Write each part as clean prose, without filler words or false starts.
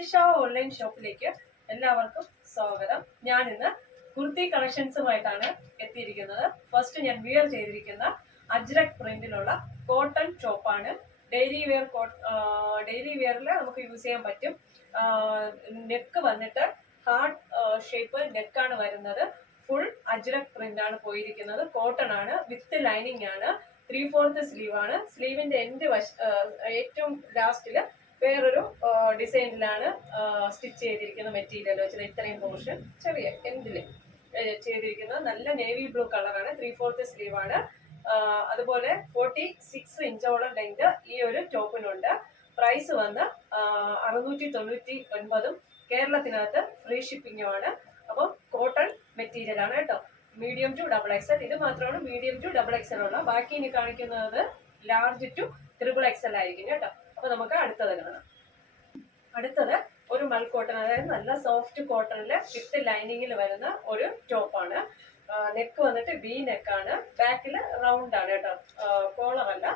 Ajisha online ഷോപ്പിലേക്ക് എല്ലാവർക്കും സ്വാഗതം. ഞാൻ ഇന്ന് കുർത്തി കളക്ഷൻസുമായിട്ടാണ് എത്തിയിരിക്കുന്നത്. ഫസ്റ്റ് ഞാൻ വിയർ ചെയ്തിരിക്കുന്ന അജ്രക് പ്രിന്റിലുള്ള കോട്ടൺ ടോപ്പാണ്. ഡെയിലി വെയറിൽ നമുക്ക് യൂസ് ചെയ്യാൻ പറ്റും. നെക്ക് വന്നിട്ട് ഹാർട്ട് ഷേപ്പ് നെക്കാണ് വരുന്നത്. ഫുൾ അജ്രക് പ്രിന്റ് ആണ് പോയിരിക്കുന്നത്. കോട്ടൺ ആണ്, വിത്ത് ലൈനിങ് ആണ്. 3/4 സ്ലീവ് ആണ്. സ്ലീവിന്റെ എൻഡ് ഏറ്റവും ലാസ്റ്റില് വേറൊരു ഡിസൈനിലാണ് സ്റ്റിച്ച് ചെയ്തിരിക്കുന്ന മെറ്റീരിയൽ വെച്ചത്. ഇത്രയും പോർഷൻ ചെറിയ എൻഡില് ചെയ്തിരിക്കുന്നത് നല്ല നേവി ബ്ലൂ കളറാണ്. 3/4 സ്ലീവ് ആണ്. അതുപോലെ 46 ഇഞ്ചോളം ലെങ്ത് ഈ ഒരു ടോപ്പിനുണ്ട്. പ്രൈസ് വന്ന് 699. കേരളത്തിനകത്ത് ഫ്രീ ഷിപ്പിംഗുമാണ്. അപ്പം കോട്ടൺ മെറ്റീരിയൽ ആണ് കേട്ടോ. Medium to XXL. ഇത് മാത്രമാണ് മീഡിയം ടു XXL ഉള്ള. ബാക്കി ഇനി കാണിക്കുന്നത് ലാർജ് ടു XXL ആയിരിക്കും കേട്ടോ. അപ്പൊ നമുക്ക് അടുത്തത് കാണാം. അടുത്തത് ഒരു മൽ കോട്ടൺ, അതായത് നല്ല സോഫ്റ്റ് കോട്ടണില് വിത്ത് ലൈനിങ്ങിൽ വരുന്ന ഒരു ടോപ്പാണ്. നെക്ക് വന്നിട്ട് വി നെക്കാണ്. ബാക്കില് റൗണ്ട് ആണ് കേട്ടോ, കോളർ അല്ല.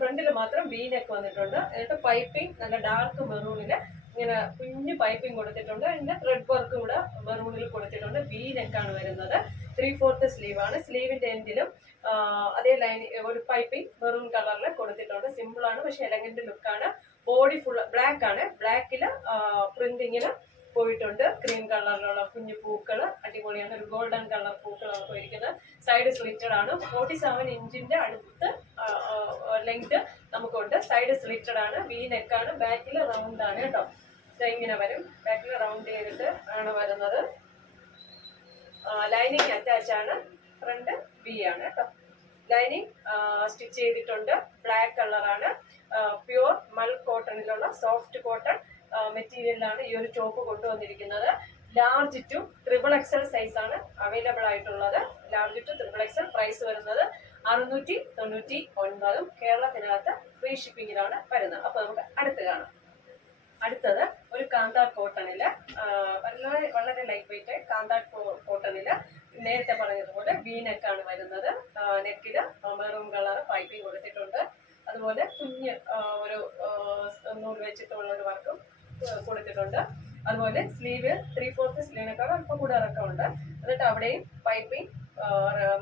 ഫ്രണ്ടിൽ മാത്രം വി നെക്ക് വന്നിട്ടുണ്ട്. എന്നിട്ട് പൈപ്പിംഗ് നല്ല ഡാർക്ക് മെറൂണില് ഇങ്ങനെ കുഞ്ഞു പൈപ്പിംഗ് കൊടുത്തിട്ടുണ്ട്. അതിന്റെ ത്രെഡ് വർക്ക് കൂടെ മെറൂണിൽ കൊടുത്തിട്ടുണ്ട്. വി നെക്കാണ് വരുന്നത്. 3/4 സ്ലീവ് ആണ്. സ്ലീവിന്റെ എൻഡിലും അതേ ഒരു പൈപ്പിംഗ് മെറൂൺ കളറിൽ കൊടുത്തിട്ടുണ്ട്. സിമ്പിൾ ആണ്, പക്ഷെ എലഗന്റ് ലുക്കാണ്. ബോഡി ഫുൾ ബ്ലാക്ക് ആണ്. ബ്ലാക്കില് പ്രിന്റിങ്ങിന് പോയിട്ടുണ്ട്. ക്രീം കളറിലുള്ള കുഞ്ഞു പൂക്കള് അടിപൊളിയാണ്. ഒരു ഗോൾഡൻ കളർ പൂക്കളാണ് പോയിരിക്കുന്നത്. സൈഡ് സ്ലിറ്റഡ് ആണ്. 47 ഇഞ്ചിന്റെ അടുത്ത് ലെങ്ത് നമുക്കുണ്ട്. സൈഡ് സ്ലിറ്റഡ് ആണ്. വി നെക്കാണ്. ബാക്കിൽ റൗണ്ട് ആണ് കേട്ടോ. ഇങ്ങനെ വരും. ബാക്കിൽ റൗണ്ട് ചെയ്തിട്ട് ആണ് വരുന്നത്. ലൈനിങ് അറ്റാച്ച് ആണ്. ഫ്രണ്ട് വി ആണ് കേട്ടോ. ലൈനിങ് സ്റ്റിച്ച് ചെയ്തിട്ടുണ്ട്. ബ്ലാക്ക് കളറാണ്. പ്യുവർ മൽ കോട്ടണിലുള്ള സോഫ്റ്റ് കോട്ടൺ മെറ്റീരിയലാണ് ഈ ഒരു ടോപ്പ് കൊണ്ടുവന്നിരിക്കുന്നത്. ലാർജ് ടു XXL സൈസ് ആണ് അവൈലബിൾ ആയിട്ടുള്ളത്. Large to XXL. പ്രൈസ് വരുന്നത് 699. കേരളത്തിനകത്ത് ഫ്രീ ഷിപ്പിംഗിലാണ് വരുന്നത്. അപ്പൊ നമുക്ക് അടുത്ത് കാണാം. അടുത്തത് ഒരു കാന്താർ കോട്ടണില് വളരെ ലൈറ്റ് വെയിറ്റ് കാന്താർ കോട്ടണില് നേരത്തെ പറഞ്ഞതുപോലെ വി നെക്കാണ് വരുന്നത്. നെക്കില് മെറൂൺ കളർ പൈപ്പിംഗ് കൊടുത്തിട്ടുണ്ട്. അതുപോലെ കുഞ്ഞ് ഒരു നൂല് വെച്ചിട്ടുള്ള ഒരു വർക്കും കൊടുത്തിട്ടുണ്ട്. അതുപോലെ സ്ലീവ് 3/4 സ്ലീവിനേക്കാൾ അല്പം കൂടെ ഇറക്കമുണ്ട്. എന്നിട്ട് അവിടെയും പൈപ്പിംഗ്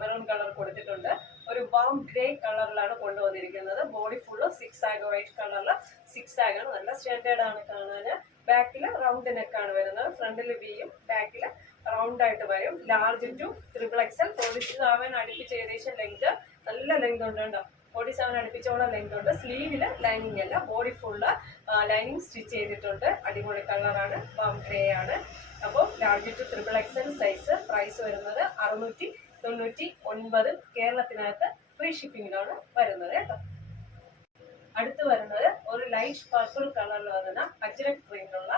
മെറൂൺ കളർ കൊടുത്തിട്ടുണ്ട്. ഒരു വാം ഗ്രേ കളറിലാണ് കൊണ്ടുവന്നിരിക്കുന്നത്. ബോഡി ഫുള്ള് 6 ആഗ് വൈറ്റ് കളറില് 6 ആഗ് ആണ്. നല്ല സ്റ്റാൻഡേർഡ് ആണ് കാണാന്. ബാക്കില് റൗണ്ട് നെക്കാണ് വരുന്നത്. ഫ്രണ്ടില് വിയും ബാക്കില് റൗണ്ട് ആയിട്ട് വരും. Large to XXL. 47 അടുപ്പിച്ച് ഏകദേശം ലെങ്ത്, നല്ല ലെങ്ത് ഉണ്ട് കേട്ടോ. 47 അടുപ്പിച്ചോളം ലെങ്ത് ഉണ്ട്. സ്ലീവില് ലൈനിങ് അല്ല, ബോഡി ഫുള്ള് ലൈനിങ് സ്റ്റിച്ച് ചെയ്തിട്ടുണ്ട്. അടിപൊളി കളറാണ്. വാം ഗ്രേ ആണ്. അപ്പോൾ large to XXL size. Price വരുന്നത് 699. കേരളത്തിനകത്ത് ഫ്രീ ഷിപ്പിംഗിലാണ് വരുന്നത് കേട്ടോ. അടുത്ത് വരുന്നത് ഒരു ലൈറ്റ് പർപ്പിൾ കളറിൽ വരുന്ന അജ്രക് പ്രിന്റുള്ള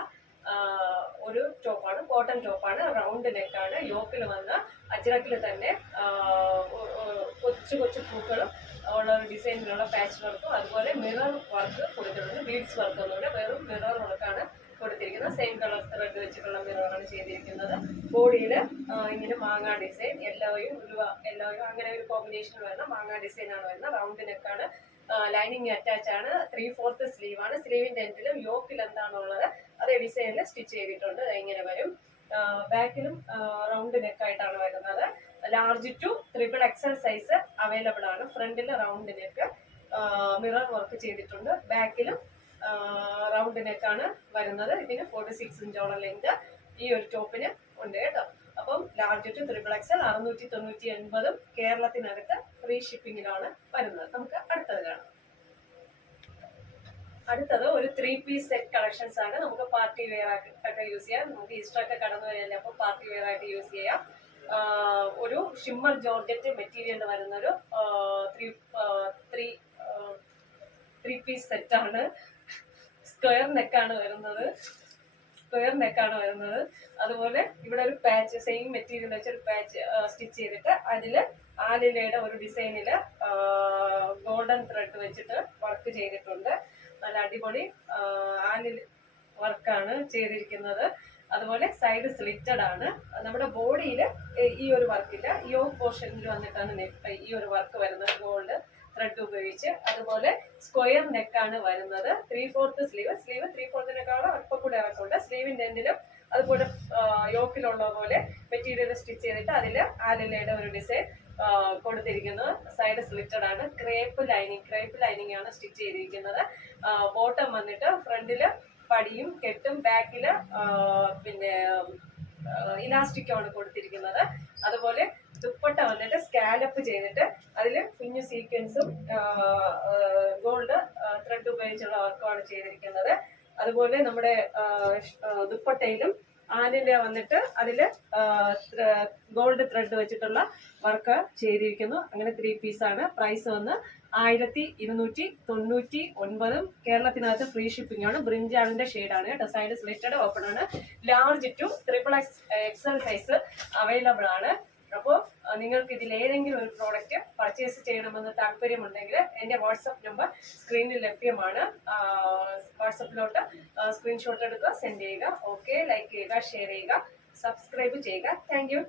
ഒരു ടോപ്പാണ്. കോട്ടൺ ടോപ്പാണ്. റൗണ്ട് നെക്കാണ്. യോക്കിൽ വന്ന് അജ്രക്കിൽ തന്നെ കൊച്ചു കൊച്ചു പൂക്കളും ഉള്ള ഒരു ഡിസൈനിലുള്ള പാച്ച് വർക്കും അതുപോലെ മിറർ വർക്ക് കൊടുത്തിട്ടുണ്ട്. ബീഡ്സ് വർക്ക് ഒന്നുമില്ല, വെറും മിറർ വർക്കാണ് കൊടുത്തിരിക്കുന്നത്. സെയിം കളർ ത്രെഡ് വെച്ചിട്ടുള്ള മിററാണ് ചെയ്തിരിക്കുന്നത്. ബോഡിയിൽ ഇങ്ങനെ മാങ്ങാ ഡിസൈൻ, യെല്ലോയും അങ്ങനെ ഒരു കോമ്പിനേഷൻ വരുന്ന മാങ്ങാ ഡിസൈൻ ആണ് വരുന്നത്. റൗണ്ട് നെക്കാണ്. ലൈനിങ് അറ്റാച്ച് ആണ്. 3/4 സ്ലീവ് ആണ്. സ്ലീവിന്റെ എൻഡിലും യോക്കിൽ എന്താണുള്ളത് അതേ ഡിസൈനിൽ സ്റ്റിച്ച് ചെയ്തിട്ടുണ്ട്. ഇങ്ങനെ വരും. ബാക്കിലും റൗണ്ട് നെക്കായിട്ടാണ് വരുന്നത്. Large to XXL size available ആണ്. ഫ്രണ്ടിൽ റൗണ്ട് നെക്ക്, മിറർ വർക്ക് ചെയ്തിട്ടുണ്ട്. ബാക്കിലും റൗണ്ട് നെക്കാണ് വരുന്നത്. ഇതിന് 46 ഇഞ്ചോളം ലെങ്ത് ഈ ഒരു ടോപ്പിന് ഉണ്ട് കേട്ടോ. അപ്പം ലാർജ് ടു XXL 699. കേരളത്തിനകത്ത് ഫ്രീ ഷിപ്പിംഗിലാണ് വരുന്നത്. നമുക്ക് അടുത്തത് കാണാം. അടുത്തത് ഒരു 3 പീസ് സെറ്റ് കളക്ഷൻസ് ആണ്. നമുക്ക് പാർട്ടി വെയർ ഒക്കെ യൂസ് ചെയ്യാം. നമുക്ക് ഈസ്റ്റർ ഒക്കെ കടന്നു വരില്ലേ, അപ്പോൾ പാർട്ടി വെയർ ആയിട്ട് യൂസ് ചെയ്യാം. ഒരു ഷിമ്മർ ജോർജറ്റ് മെറ്റീരിയൽ വരുന്നൊരു 3 പീസ് സെറ്റ് ആണ്. സ്ക്വയർ നെക്കാണ് വരുന്നത്. അതുപോലെ ഇവിടെ ഒരു പാച്ച്, സെയിം മെറ്റീരിയൽ വെച്ചൊരു പാച്ച് സ്റ്റിച്ച് ചെയ്തിട്ട് അതിൽ ആലിലയുടെ ഒരു ഡിസൈനില് ഗോൾഡൻ ത്രെഡ് വെച്ചിട്ട് വർക്ക് ചെയ്തിട്ടുണ്ട്. നല്ല അടിപൊളി ആലിൽ വർക്കാണ് ചെയ്തിരിക്കുന്നത്. അതുപോലെ സൈഡ് സ്ലിറ്റഡ് ആണ്. നമ്മുടെ ബോഡിയിൽ ഈ ഒരു വർക്കില്ല, യോക്ക് പോർഷനിൽ വന്നിട്ടാണ് ഈ ഒരു വർക്ക് വരുന്നത്. ഗോൾഡ് ത്രെഡ് ഉപയോഗിച്ച്. അതുപോലെ സ്ക്വയർ നെക്കാണ് വരുന്നത്. 3/4 സ്ലീവ് 3/4 അല്പം കൂടെ ഇറക്കുണ്ട്. സ്ലീവിന്റെ എൻഡിലും അതുപോലെ യോക്കിലുള്ള പോലെ മെറ്റീരിയൽ സ്റ്റിച്ച് ചെയ്തിട്ട് അതിൽ ആലിലയുടെ ഒരു ഡിസൈൻ കൊടുത്തിരിക്കുന്നത്. സൈഡ് സ്ലിറ്റഡ് ആണ്. ക്രേപ്പ് ലൈനിങ് ആണ് സ്റ്റിച്ച് ചെയ്തിരിക്കുന്നത്. ബോട്ടം വന്നിട്ട് ഫ്രണ്ടില് പടിയും കെട്ടും, ബാക്കില് പിന്നെ ഇലാസ്റ്റിക്കാണ് കൊടുത്തിരിക്കുന്നത്. അതുപോലെ ദുപ്പട്ട വന്നിട്ട് സ്കാലപ്പ് ചെയ്തിട്ട് അതിൽ കുഞ്ഞു സീക്വൻസും ഗോൾഡ് ത്രെഡ് ഉപയോഗിച്ചുള്ള വർക്കുമാണ് ചെയ്തിരിക്കുന്നത്. അതുപോലെ നമ്മുടെ ദുപ്പട്ടയിലും ആലിന്റെ വന്നിട്ട് അതില് ഗോൾഡ് ത്രെഡ് വെച്ചിട്ടുള്ള വർക്ക് ചെയ്തിരിക്കുന്നു. അങ്ങനെ 3 പീസാണ്. പ്രൈസ് വന്ന് 1299. കേരളത്തിനകത്ത് ഫ്രീ ഷിപ്പിംഗ് ആണ്. ബ്രിഞ്ചാളിന്റെ ഷെയ്ഡാണ് കേട്ടോ. സൈഡ് സ്ലിറ്റഡ് ഓപ്പൺ ആണ്. Large to XXL size available ആണ്. അപ്പോൾ നിങ്ങൾക്ക് ഇതിൽ ഏതെങ്കിലും ഒരു പ്രോഡക്റ്റ് പർച്ചേസ് ചെയ്യണമെന്ന് താല്പര്യമുണ്ടെങ്കിൽ എൻ്റെ വാട്സപ്പ് നമ്പർ സ്ക്രീനിൽ ലഭ്യമാണ്. വാട്സപ്പിലോട്ട് സ്ക്രീൻഷോട്ട് എടുക്കുക, സെൻഡ് ചെയ്യുക. ഓക്കെ, ലൈക്ക് ചെയ്യുക, ഷെയർ ചെയ്യുക, സബ്സ്ക്രൈബ് ചെയ്യുക. Thank you.